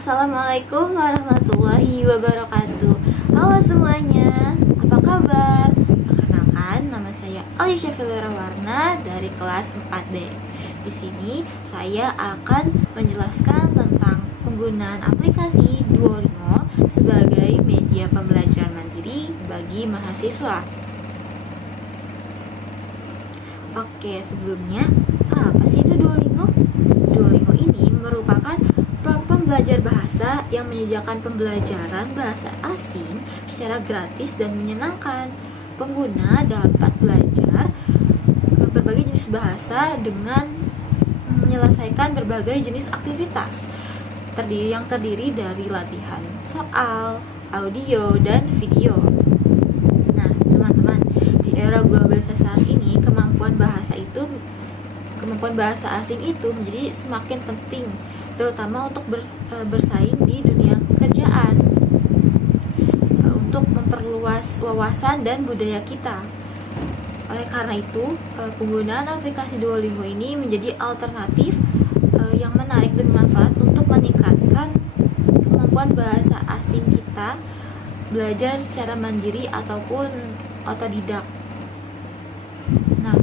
Assalamualaikum warahmatullahi wabarakatuh. Halo semuanya, apa kabar? Perkenalkan, nama saya Alicia Warna dari kelas 4D. Di sini saya akan menjelaskan tentang penggunaan aplikasi Duolingo sebagai media pembelajaran mandiri bagi mahasiswa. Oke, sebelumnya apa sih itu Duolingo? Duolingo ini merupakan platform belajar bahasa yang menyediakan pembelajaran bahasa asing secara gratis dan menyenangkan. Pengguna dapat belajar berbagai jenis bahasa dengan menyelesaikan berbagai jenis aktivitas yang terdiri dari latihan soal, audio, dan video. Nah, teman-teman, di era globalisasi saat ini, kemampuan bahasa asing itu menjadi semakin penting, terutama untuk bersaing di dunia pekerjaan, untuk memperluas wawasan dan budaya kita. Oleh karena itu, penggunaan aplikasi Duolingo ini menjadi alternatif yang menarik dan bermanfaat untuk meningkatkan kemampuan bahasa asing kita, belajar secara mandiri ataupun otodidak. Nah,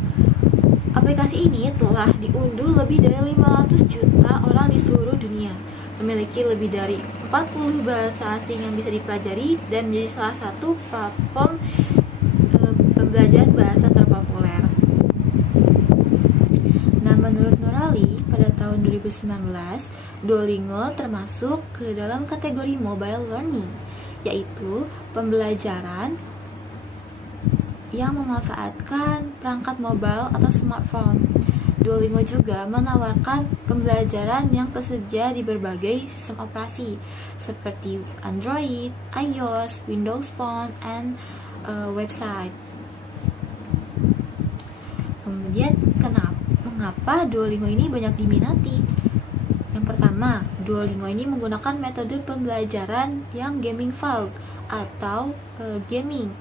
aplikasi ini telah diunduh lebih dari 500 juta orang di seluruh dunia, memiliki lebih dari 40 bahasa asing yang bisa dipelajari, dan menjadi salah satu platform pembelajaran bahasa terpopuler. Nah, menurut Nurali, pada tahun 2019, Duolingo termasuk ke dalam kategori mobile learning, yaitu pembelajaran yang memanfaatkan perangkat mobile atau smartphone. Duolingo juga menawarkan pembelajaran yang tersedia di berbagai sistem operasi seperti Android, iOS, Windows Phone, and website. Kemudian, mengapa Duolingo ini banyak diminati? Yang pertama, Duolingo ini menggunakan metode pembelajaran yang gamified atau gaming,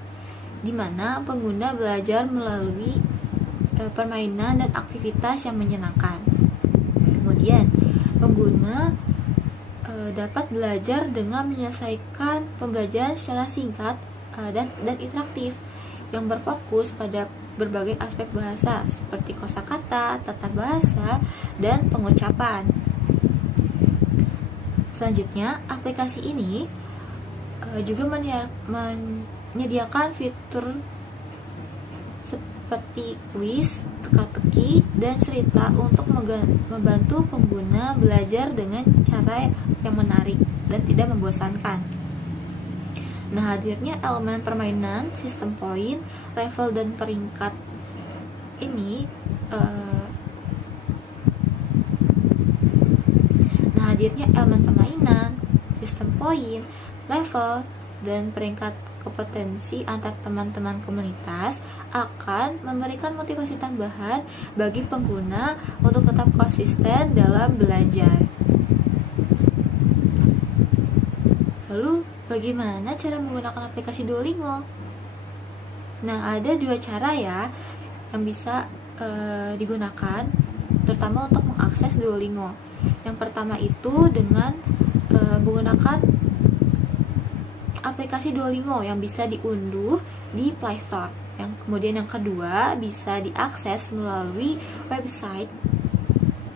di mana pengguna belajar melalui permainan dan aktivitas yang menyenangkan. Kemudian, pengguna dapat belajar dengan menyelesaikan pembelajaran secara singkat dan interaktif yang berfokus pada berbagai aspek bahasa seperti kosakata, tata bahasa, dan pengucapan. Selanjutnya, aplikasi ini juga menyediakan fitur seperti kuis, teka-teki, dan cerita untuk membantu pengguna belajar dengan cara yang menarik dan tidak membosankan. Nah, hadirnya elemen permainan, sistem poin, level, dan peringkat ini hadirnya elemen permainan, sistem poin, level, dan peringkat kompetensi antar teman-teman komunitas akan memberikan motivasi tambahan bagi pengguna untuk tetap konsisten dalam belajar. Lalu, bagaimana cara menggunakan aplikasi Duolingo? Nah, ada dua cara ya yang bisa digunakan, terutama untuk mengakses Duolingo. Yang pertama itu dengan menggunakan aplikasi Duolingo yang bisa diunduh di Play Store. Kemudian yang kedua bisa diakses melalui website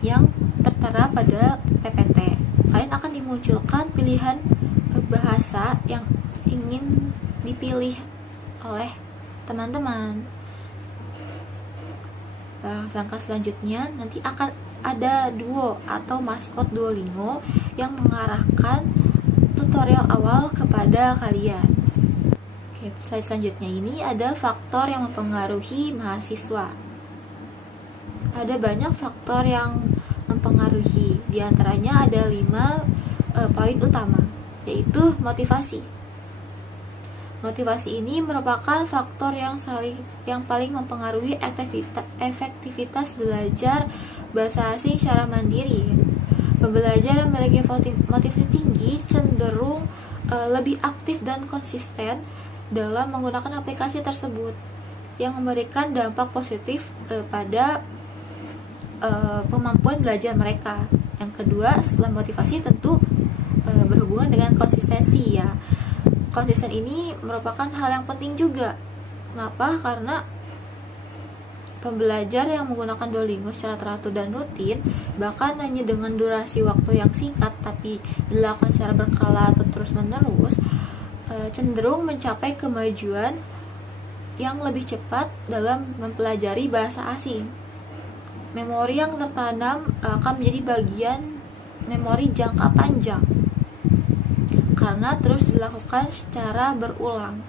yang tertera pada PPT. Kalian akan dimunculkan pilihan bahasa yang ingin dipilih oleh teman-teman. Langkah selanjutnya nanti akan ada duo atau maskot Duolingo yang mengarahkan tutorial awal kepada kalian. Oke, slide selanjutnya ini ada faktor yang mempengaruhi mahasiswa. Ada banyak faktor yang mempengaruhi, di antaranya ada 5 poin utama, yaitu motivasi. Motivasi ini merupakan faktor yang paling mempengaruhi efektivitas belajar bahasa asing secara mandiri. Pembelajar yang memiliki motivasi tinggi cenderung lebih aktif dan konsisten dalam menggunakan aplikasi tersebut, yang memberikan dampak positif pada kemampuan belajar mereka. Yang kedua, setelah motivasi tentu berhubungan dengan konsistensi ya. Konsisten ini merupakan hal yang penting juga. Kenapa? Karena pembelajar yang menggunakan Duolingo secara teratur dan rutin, bahkan hanya dengan durasi waktu yang singkat tapi dilakukan secara berkala atau terus-menerus, cenderung mencapai kemajuan yang lebih cepat dalam mempelajari bahasa asing. Memori yang tertanam akan menjadi bagian memori jangka panjang karena terus dilakukan secara berulang.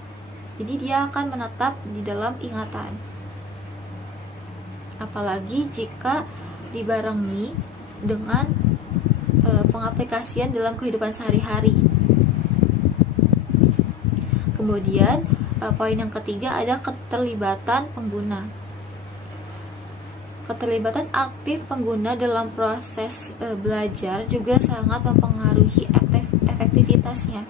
Jadi dia akan menetap di dalam ingatan. Apalagi jika dibarengi dengan pengaplikasian dalam kehidupan sehari-hari. Kemudian poin yang ketiga ada keterlibatan pengguna. Keterlibatan aktif pengguna dalam proses belajar juga sangat mempengaruhi efektivitasnya.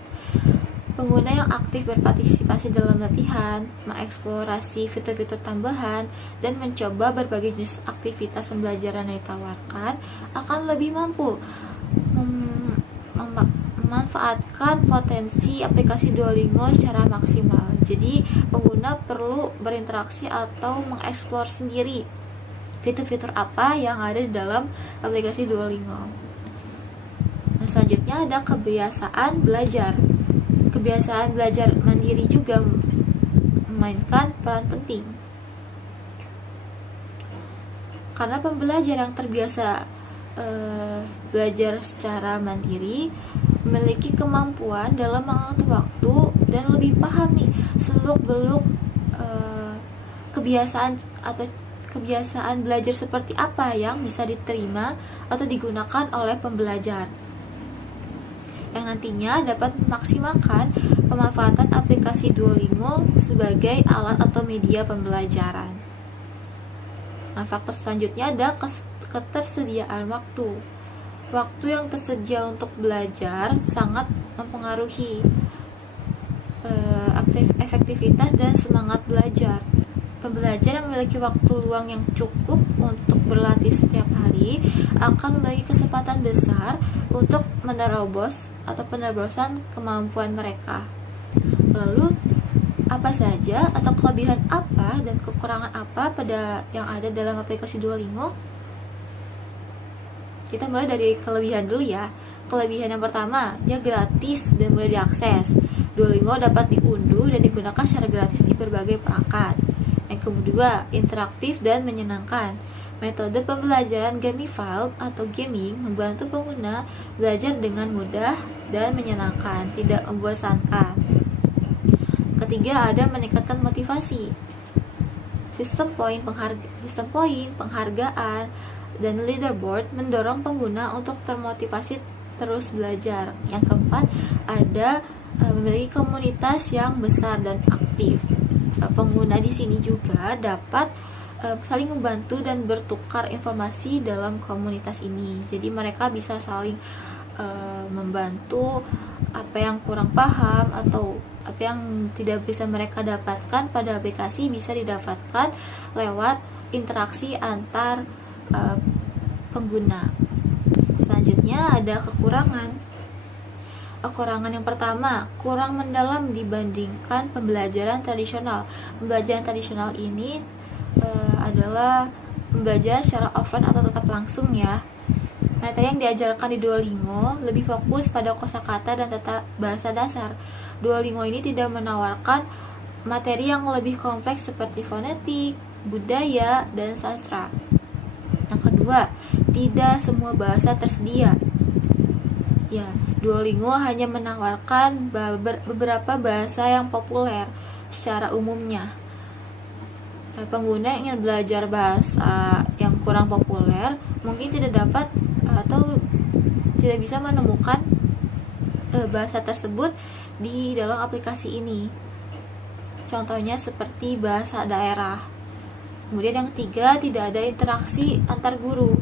Pengguna yang aktif berpartisipasi dalam latihan, mengeksplorasi fitur-fitur tambahan, dan mencoba berbagai jenis aktivitas pembelajaran yang ditawarkan akan lebih mampu memanfaatkan potensi aplikasi Duolingo secara maksimal. Jadi, pengguna perlu berinteraksi atau mengeksplor sendiri fitur-fitur apa yang ada di dalam aplikasi Duolingo. Nah, selanjutnya ada kebiasaan belajar. Kebiasaan belajar mandiri juga memainkan peran penting. Karena pembelajar yang terbiasa belajar secara mandiri memiliki kemampuan dalam mengatur waktu dan lebih paham nih seluk-beluk kebiasaan belajar seperti apa yang bisa diterima atau digunakan oleh pembelajar, yang nantinya dapat memaksimalkan pemanfaatan aplikasi Duolingo sebagai alat atau media pembelajaran. Nah, faktor selanjutnya ada ketersediaan waktu. Waktu yang tersedia untuk belajar sangat mempengaruhi efektivitas dan semangat belajar. Pembelajar yang memiliki waktu luang yang cukup untuk berlatih setiap hari akan memiliki kesempatan besar untuk menerobos atau penerobosan kemampuan mereka. Lalu, apa saja atau kelebihan apa dan kekurangan apa pada yang ada dalam aplikasi Duolingo? Kita mulai dari kelebihan dulu ya. Kelebihan yang pertama, dia gratis dan mudah diakses. Duolingo dapat diunduh dan digunakan secara gratis di berbagai perangkat. Yang kedua, interaktif dan menyenangkan. Metode pembelajaran gamified atau gaming membantu pengguna belajar dengan mudah dan menyenangkan, tidak membosankan. Ketiga, ada meningkatkan motivasi. Sistem poin penghargaan dan leaderboard mendorong pengguna untuk termotivasi terus belajar. Yang keempat, ada memiliki komunitas yang besar dan aktif. Pengguna di sini juga dapat saling membantu dan bertukar informasi dalam komunitas ini. Jadi mereka bisa saling membantu apa yang kurang paham atau apa yang tidak bisa mereka dapatkan pada aplikasi bisa didapatkan lewat interaksi antar pengguna. Selanjutnya ada kekurangan. Kekurangan yang pertama, kurang mendalam dibandingkan pembelajaran tradisional. Pembelajaran tradisional ini adalah pembelajaran secara offline atau tetap langsung ya. Materi yang diajarkan di Duolingo lebih fokus pada kosakata dan tata bahasa dasar. Duolingo ini tidak menawarkan materi yang lebih kompleks seperti fonetik, budaya, dan sastra. Yang kedua, tidak semua bahasa tersedia. Ya, Duolingo hanya menawarkan beberapa bahasa yang populer secara umumnya. Pengguna yang ingin belajar bahasa yang kurang populer mungkin tidak dapat atau tidak bisa menemukan bahasa tersebut di dalam aplikasi ini. Contohnya seperti bahasa daerah. Kemudian yang ketiga, tidak ada interaksi antar guru.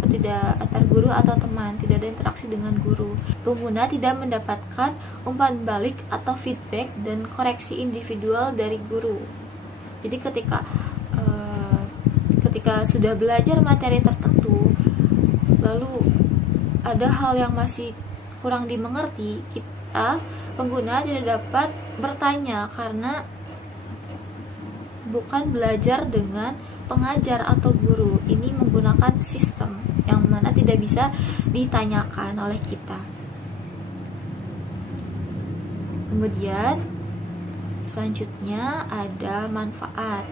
Tidak antar guru atau teman, tidak ada interaksi dengan guru. Pengguna tidak mendapatkan umpan balik atau feedback dan koreksi individual dari guru. Jadi ketika sudah belajar materi tertentu, lalu ada hal yang masih kurang dimengerti, kita pengguna tidak dapat bertanya karena bukan belajar dengan pengajar atau guru. Ini menggunakan sistem yang mana tidak bisa ditanyakan oleh kita. Kemudian selanjutnya ada manfaat.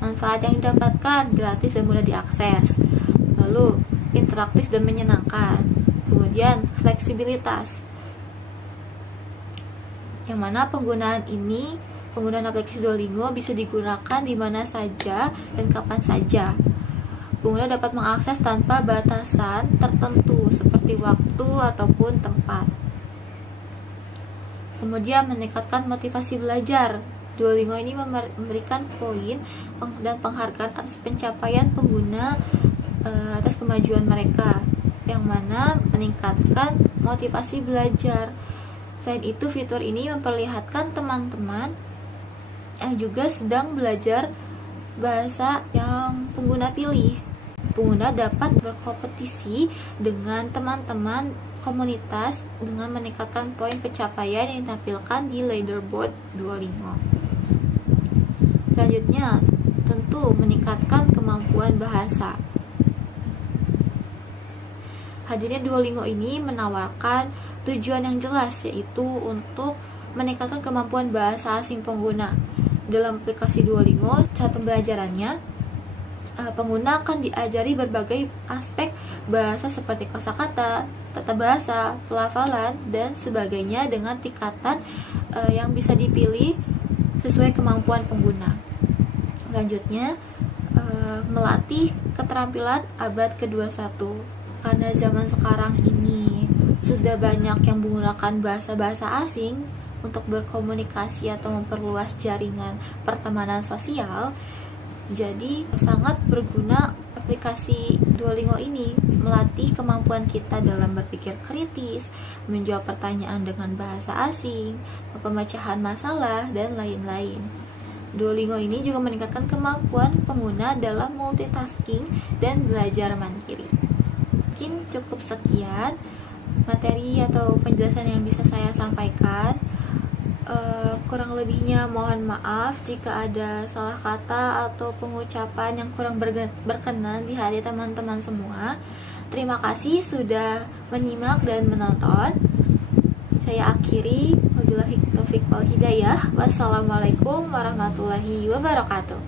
Manfaat yang didapatkan gratis dan mudah diakses. Lalu interaktif dan menyenangkan. Kemudian fleksibilitas, yang mana penggunaan aplikasi Duolingo bisa digunakan di mana saja dan kapan saja. Pengguna dapat mengakses tanpa batasan tertentu seperti waktu ataupun tempat. Kemudian meningkatkan motivasi belajar. Duolingo ini memberikan poin dan penghargaan atas pencapaian pengguna atas kemajuan mereka, yang mana meningkatkan motivasi belajar. Selain itu, fitur ini memperlihatkan teman-teman yang juga sedang belajar bahasa yang pengguna pilih. Pengguna dapat berkompetisi dengan teman-teman komunitas dengan meningkatkan poin pencapaian yang ditampilkan di leaderboard Duolingo. Selanjutnya, tentu meningkatkan kemampuan bahasa. Hadirnya Duolingo ini menawarkan tujuan yang jelas, yaitu untuk meningkatkan kemampuan bahasa asing pengguna. Dalam aplikasi Duolingo, saat pembelajarannya, pengguna akan diajari berbagai aspek bahasa seperti kosakata, tata bahasa, pelafalan, dan sebagainya dengan tingkatan yang bisa dipilih sesuai kemampuan pengguna. Selanjutnya, melatih keterampilan abad ke-21. Karena zaman sekarang ini sudah banyak yang menggunakan bahasa-bahasa asing untuk berkomunikasi atau memperluas jaringan pertemanan sosial, jadi sangat berguna aplikasi Duolingo ini melatih kemampuan kita dalam berpikir kritis, menjawab pertanyaan dengan bahasa asing, pemecahan masalah, dan lain-lain. Duolingo ini juga meningkatkan kemampuan pengguna dalam multitasking dan belajar mandiri. Mungkin cukup sekian materi atau penjelasan yang bisa saya sampaikan. Kurang lebihnya mohon maaf jika ada salah kata atau pengucapan yang kurang berkenan di hati teman-teman semua. Terima kasih sudah menyimak dan menonton. Saya akhiri, wabillahi taufiq wal hidayah. Wassalamualaikum warahmatullahi wabarakatuh.